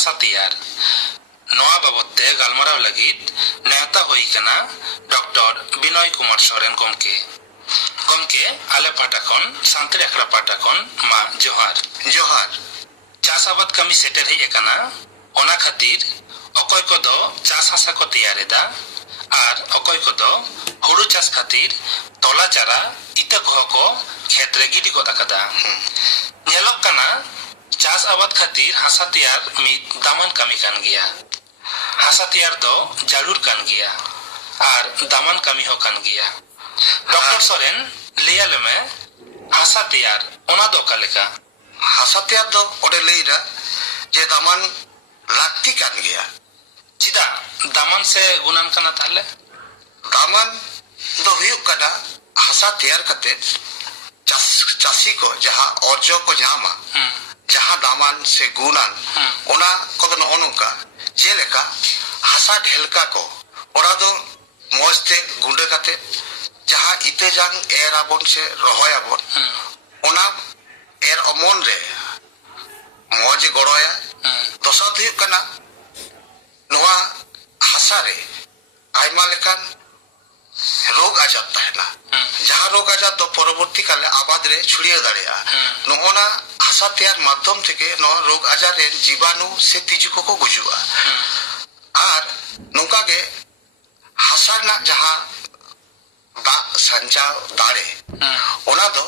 hasa tiyar noa babotte galmaraw lagid newta hoy kana Dr. Binoy Kumar Soren gomke ale patakon santri akhra patakon ma johar chas abad kami seter hei ekana ona khatir okoy kodo chas hasa ko tiyareda আর অকয় কদ হুড়ু চাষ খাতির তলা চারা ইতা কহক ক্ষেত্রে গিডি গদা কাদা নেলক কানা চাষ আবাদ খাতির হাসা তিয়ার মিত দামান কামি কান গিয়া হাসা তিয়ার দ জারুর কান গিয়া আর দামান কামি হ কান গিয়া ডক্টর সরেন লেয়ালেমে হাসা তিয়ার ওনা দ কালেকা হাসা তিয়ার দ ওডে লেইরা যে দামান লাক্তি কান গিয়া চিদা দামান সে গুনান কানা তাহলে दामन दो हुयुग कना हसा तैयार करते चासी को जहाँ औरजो को जामा जहाँ दामन से गुनान ओना को दो नोनुका जेलेका हसा ढेलका को ओरा दो मोस्ते गुंडे करते जहाँ इते जांग एर आबोन से रोहया बोन ओना एर अमोन रे मोजे गड़ोया दोसा हुयुग कना नोआ हसा रे आयमा लेकान रोग आ जाता है ना जहाँ रोग आ जाता तो परवर्ती काले आबाद रे छुड़िए दाड़ेया नोना हसा तैयार माध्यम থেকে नो रोग आजार रे जीवाणु से तिजु को गुजुआ और नोका के हसा ना जहाँ दा संचा दाड़े ओना दो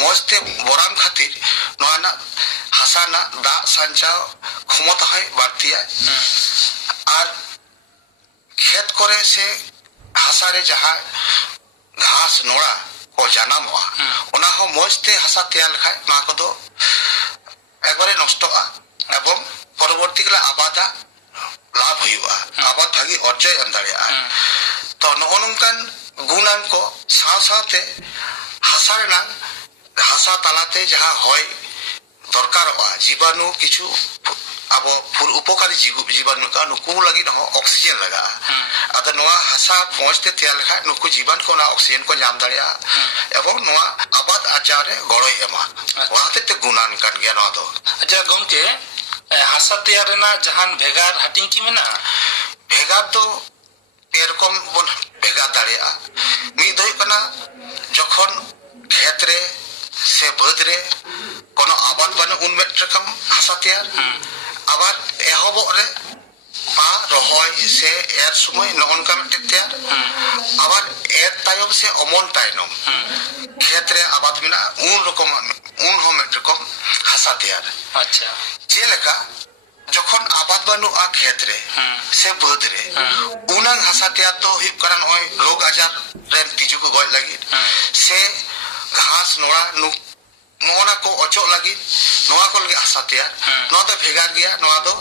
मोस्ते बोराम खातिर नोना हसा ना दा संचा क्षमता है बाड़तिया और खेत करे से हसा रे जहाँ घास नोड़ा को जानामोआ ओना हो मोजते हसा तैयार लखाय मा को दो एकबारे नष्टआ एवं परवर्ती काले आबादा लाभ हुआ आबाद भागी अर्जय एम दाड़ेया तो नोनकान गुणान को साव सावते हसा रेना हसा तालाते जहाँ होय दरकारवा जीवाणु किछु अब उपकारी जीवाणु का नुकु लगी न ऑक्सीजन लगा अद नोआ हसा पहुंचते तैयार लखा नुकु जीवन को ना ऑक्सीजन को नाम दाड़िया एवं नोआ आबाद आजार गड़ो एमा ओनाते ते गुणान कान गया नोआ दो अच्छा गमके हसा तैयार ना जहान भेगार हटिंग की मेना भेगार तो एरकम बन भेगार दाड़िया मी दो कना जखन खेत रे से बद रे कोनो आबाद बने उन मेट्रकम हसा तैयार আবার এহব রে পা রহয় সে এর সময় ননকা মিটে তৈয়ার আবার এর তায়ম সে অমন তাইনম ক্ষেত্রে আবাদ মিনা উন রকম উন হমেট রকম হাসা তৈয়ার আচ্ছা যে লেখা যখন আবাদ বানু আ ক্ষেত্রে সে বদ রে উনাং হাসা তৈয়ার তো হুইব কারণ ওই রোগ আজার রেন তিজু को গয় লাগি সে ঘাস নোড়া নুক मोना को अचो लगी नोआ को लगे हसा तैयार नोआ दो भेगार गया नोआ दो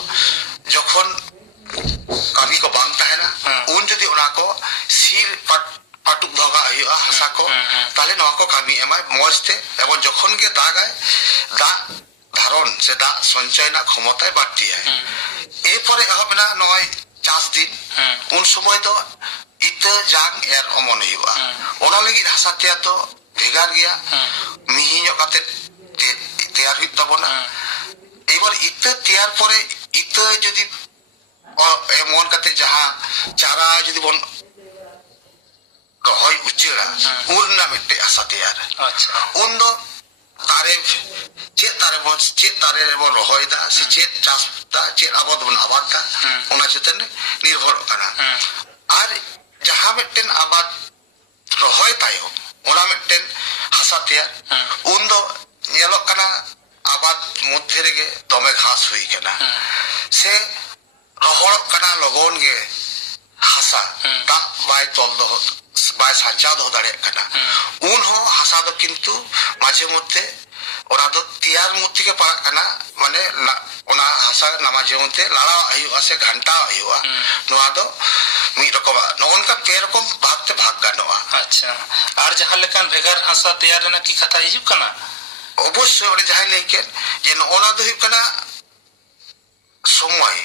जखन कामी को बांगता है ना उन जदि ओना को सिर पाटुक धगा हुआ हसा को ताले नोआ को कामी एमा मजते एवं जखन के दाग आए दा धारण से दा संचय ना क्षमता बाड़ती है ए परे एहबना नय चास दिन उन समय तो इत जांग एर अमन हुआ ओना लगी हसा तैयार तो भेगार गया मिहि काते तैयार हुई तबना एबार इत तैयार परे इत जदि एमन काते जहाँ चारा जदि बन रहोय उचेड़ा उन ना मिटे आशा तैयार अच्छा उन दो तारे चे तारे बन रहोय दा से चे चास दा चे आबाद बन आबाद दा ओना चेतन निर्भर कना और जहाँ मिटेन आबाद रहोय तायो ओना मिटेन हसा तैयार उन दो नेलो कना आबाद मध्य रेगे दमे घास हुई कना से रहोड़ कना लगोन गे हसा दा बाय तोल दो बाय सांचा दो दाड़े कना उन हो हसा दो किंतु माझे मध्य ओना दो तैयार मूर्ति के पारा कना माने ओना हसा नामाजे मध्य लाड़ा आयु से घंटा आयु नोआ दो मी रकम नगन का पे रकम भाग ते भाग गानोआ अच्छा और जहां लेकान भेगार हसा तैयार ना की कथा हिजुब कना अवश्य ओरे जहां लेके जे नोना दो हुई कना समय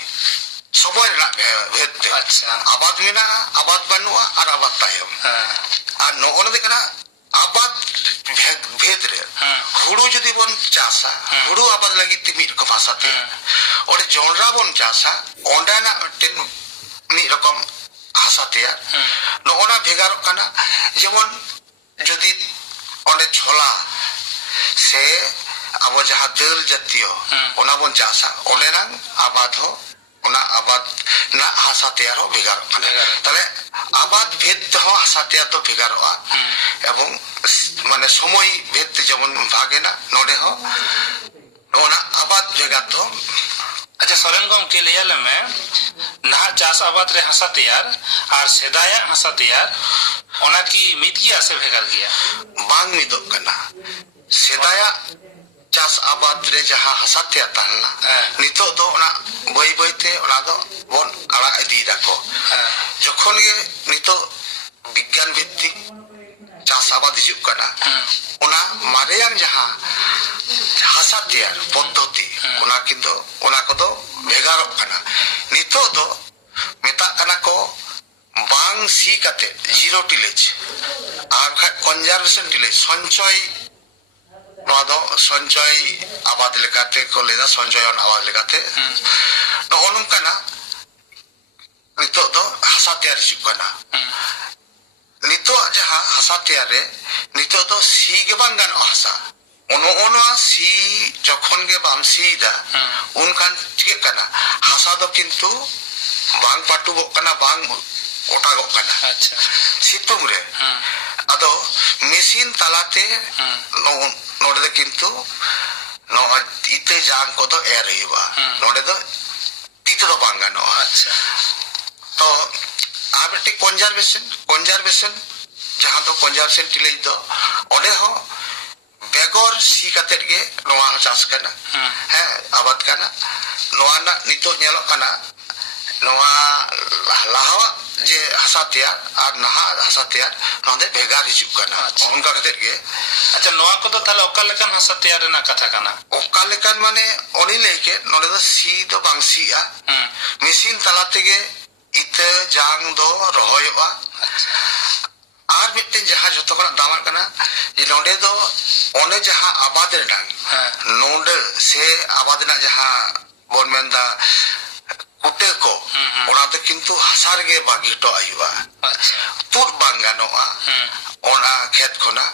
समय ना भेद अच्छा आबाद में ना आबाद बनुआ और आबाद तायम और नोना दे कना आबाद भेद रे हुड़ू जुदी बोन चासा हुड़ू आबाद लगी ते मिट रकम हासा ते और जोंडरा बोन चासा ओंडाना टेन मिट रकम हासा ते नो ओना भेगार काना जेमन जुदी ओंडे छोला से अब जहाँ दल जातीय ओना बोन चासा ओंडे ना आबाद हो ओना आबाद ना हासा तैयार हो भेगार काना ताले आबाद भेद हो हासा तैयार तो भेगार हो एवं माने समय भेद जेमन भागे ना नोडे हो ओना आबाद भेगार तो अच्छा सरेन गमके लेयाले में ना चास आबाद रे हासा तैयार और सेदाया हासा तैयार ओना की मिट गया से भेगार गया बांग मिदो कना सेदाया चास आबाद रे जहाँ हासा तैयार ताना नितो दो ओना बई बई ते ओना दो बोन आड़ा इदी राखो जखन गे नितो विज्ञान भित्तिक चास आबाद हिजुग कना ओना मारेयान जहाँ हासा तैयार पद्धति ओना किंतु ओना को दो भेगारो कना नितो दो मेता कना को बांग सी काते zero tillage or conservation tillage संचय नोआ दो संचय आबाद लेकाते को लेदा संचयन आबाद लेकाते नो ओनुम कना नितो दो हासा तैयार हिजुग कना नितो जहाँ हासा तैयार रे नितो दो सी गे बांग गानो हासा ono si jokhon ge bam si da unkan ठीक kana hasa do kintu bang patu bok kana bang ota gok kana अच्छा situng re ado machine talate no node de kintu no ite jang ko do air hiwa node do tito do bang gano अच्छा तो आबेटे conservation जहां तो conservation till दो ओडे हो बेगोर सी काते गे नोआ चास कना है आबाद कना नोआ ना नितो नेलो कना नोआ लाहा जे हासा तैयार और नहा हासा तैयार नोदे भेगार हिजु कना उनका काते गे अच्छा नोआ को तो ताले ओका लेकन हासा तैयार ना कथा कना ओका लेकन माने ओनी लेके नोदे दो सी दो बांगसिया मशीन तलाते गे इते जांग दो रहोयवा और मिट्टी जहाँ जो तो कना दामर कना ये नोडे दो ओने जहाँ आबाद रेडांग नोडे से आबाद ना जहाँ बोन मेंदा कुटे को ओना तो किंतु हसार गे बागी तो आयुवा तुर बांगानो ओना खेत कोना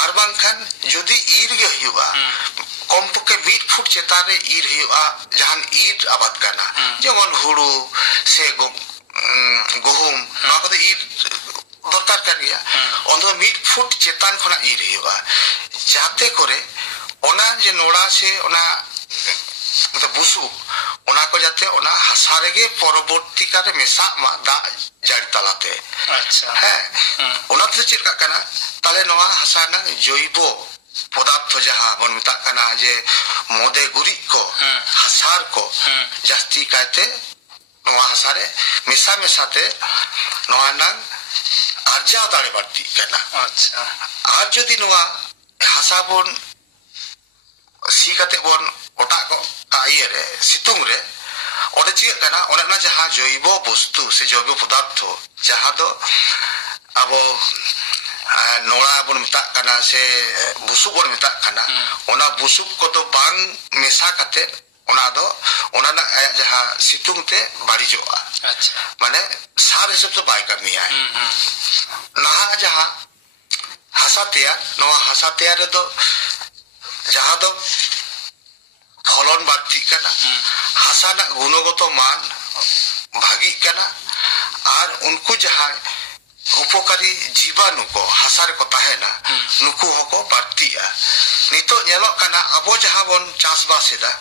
आर बांगखान जुदी ईर गे हुआ कम्पो के 20 फुट चेतारे ईर हुआ जहाँ ईर आबाद कना जेमन हुड़ू से गुहुम ना को ईर दरकार कर गया ओंदो 1 फुट चेतान खना ईर हुआ जाते करे ओना जे नोड़ा से ओना मतलब बुसु ओना को जाते ओना हसारे गे परवर्ती कारे मेसा मा दा जाड़ी तलाते अच्छा है ओना तो चिरका कना ताले नोआ हसाना जैबो पदार्थ जहाँ बन मिता कना जे मोदे गुरी को हसार को जास्ती कायते नोआ हसारे मेसा मेसाते नोआ नंग आर्जा दाड़े बाटी कना अच्छा আর যদি নোয়া হাসা বন সি কাতে বন ওটা কো আইরে সিতুং রে ওটা চিক কানা ওনা না যাহা জৈব বস্তু সে জৈব পদার্থ যাহা দো আবো নোড়া বন মিতা কানা সে বুসু বন মিতা কানা ওনা বুসু কো তো বাং মেসা কাতে ওনা দো ওনা না যাহা সিতুং তে বাড়ি যোয়া अच्छा মানে সার হিসাব তো বাই কামি আয় নাহা যাহা हासा तैयार नोआ हासा तैयार दो जहाँ दो फलन बाड़ती कना हासा ना गुणगत मान भागी कना और उनको जहाँ उपकारी जीवाणु को हासार को ताहेना नुकु हको बाड़तीया नितो नेलो कना अबो जहाँ बोन चासबास एदा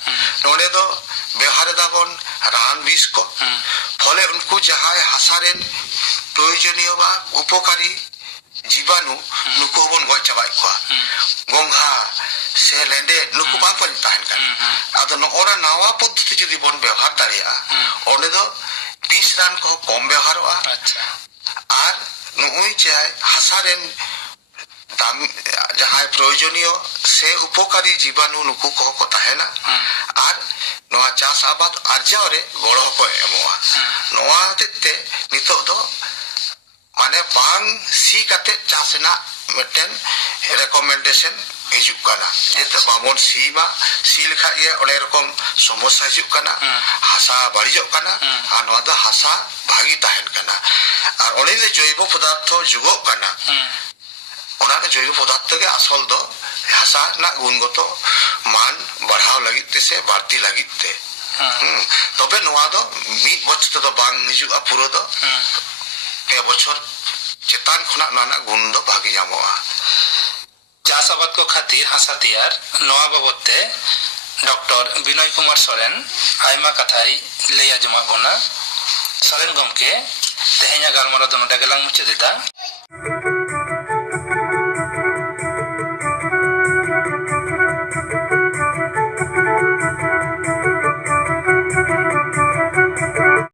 नोडे दो व्यवहार दा बोन रान बीज को फले उनको जहाँ हासारेन प्रयोजनीय बा उपकारी जीवाणु नुकु बन गoj चाबाय को गंगा से लेंडे नुकु बांग पन ताहन kan ado no ora nawa पद्धति जदि बन व्यवहार दाड़िया ओने दो 20 रान को कम व्यवहारवा अच्छा আর নুই চাই হাসারেন দাম যাহাই প্রয়োজনীয় সে উপকারী জীবাণু নুকু কহ কো তাহেনা আর নোয়া চাষ আবাদ আরজাওরে গড় কো এমোয়া নোয়া তেতে নিতো দো माने बांग सी काते चासना मिट्टन रेकमेंडेशन हिजुग काना जेते बाबन सीमा सील खाए ओने रकम समस्या हिजुग काना हासा बाड़िजोग काना आर नोआ दा हासा भागी ताहेन काना आर ओने ले जैव पदार्थ जुगोग काना ओना रे जैव पदार्थ के असल दो हासा ना गुणगत मान बढ़ाव लगित ते से बाड़ती लगित ते तबे नोआ दो मिद बछर दो बांग हिजुगा पुरो दो पे बछर चेतान खुना नाना गुण दो भागी जामोआ चाष आबाद को खातिर हासा तैयार नोआ बाबते डॉक्टर बिनय कुमार सोरेन आयमा कथाई लय आजमा बोना सोरेन गमके तेहेኛ गालमारा दो नोडे गेलांग मुचे देदा।